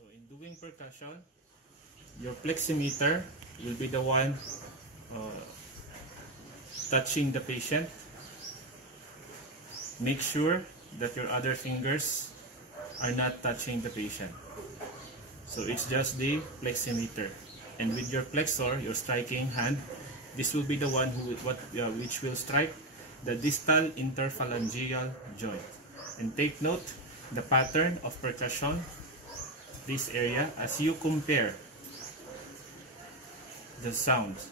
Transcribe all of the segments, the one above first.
So in doing percussion, your pleximeter will be the one touching the patient. Make sure that your other fingers are not touching the patient. So it's just the pleximeter. And with your flexor, your striking hand, this will be the one which will strike the distal interphalangeal joint. And take note, the pattern of percussion, this area, as you compare the sounds.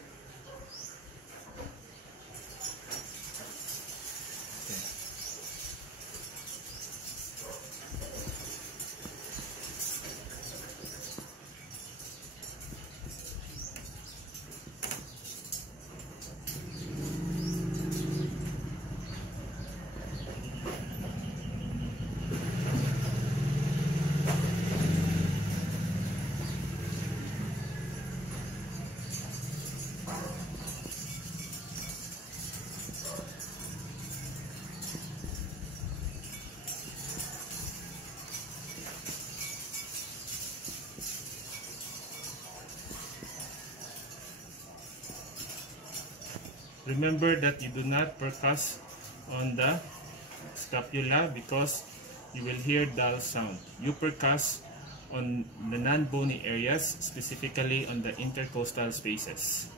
Remember that you do not percuss on the scapula because you will hear dull sound. You percuss on the non-bony areas, specifically on the intercostal spaces.